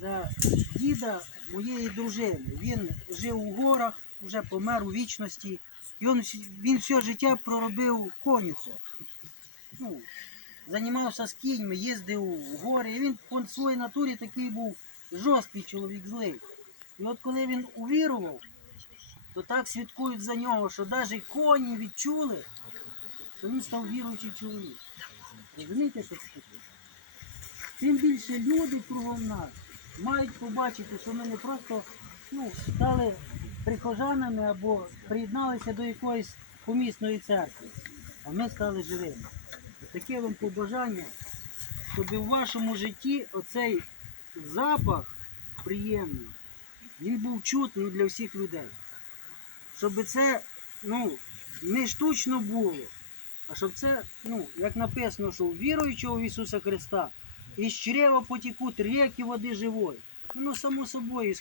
за діда моєї дружини. Він жив у горах, вже помер у вічності. І він, він все життя проробив конюхом. Ну, займався з кіньми, їздив в гори. І він по своїй натурі такий був жорсткий чоловік злий. І от коли він увірував, то так свідкують за нього, що навіть коні відчули, що він став віруючий чоловік. Розумієте, що це таке? Тим більше люди кругом нас мають побачити, що ми не просто ну, стали прихожанами або приєдналися до якоїсь помісної церкви, а ми стали живими. Таке вам побажання, щоб у вашому житті оцей запах приємний, він був чутний для всіх людей. Щоб це ну, не штучно було, а щоб це, ну, як написано, що віруючого в Ісуса Христа із чрева потекут реки воды живой. Ну, само собою